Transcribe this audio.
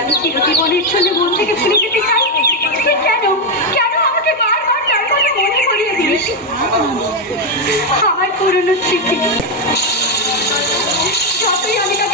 আমি চিরজীবনের জন্য মন থেকে ভুলে যেতে চাই। তুই কেন? কেন আমাকে বারবার তার কথা মনে করিয়ে দিস আমার পুরনো স্মৃতি। যতই আমি তাকে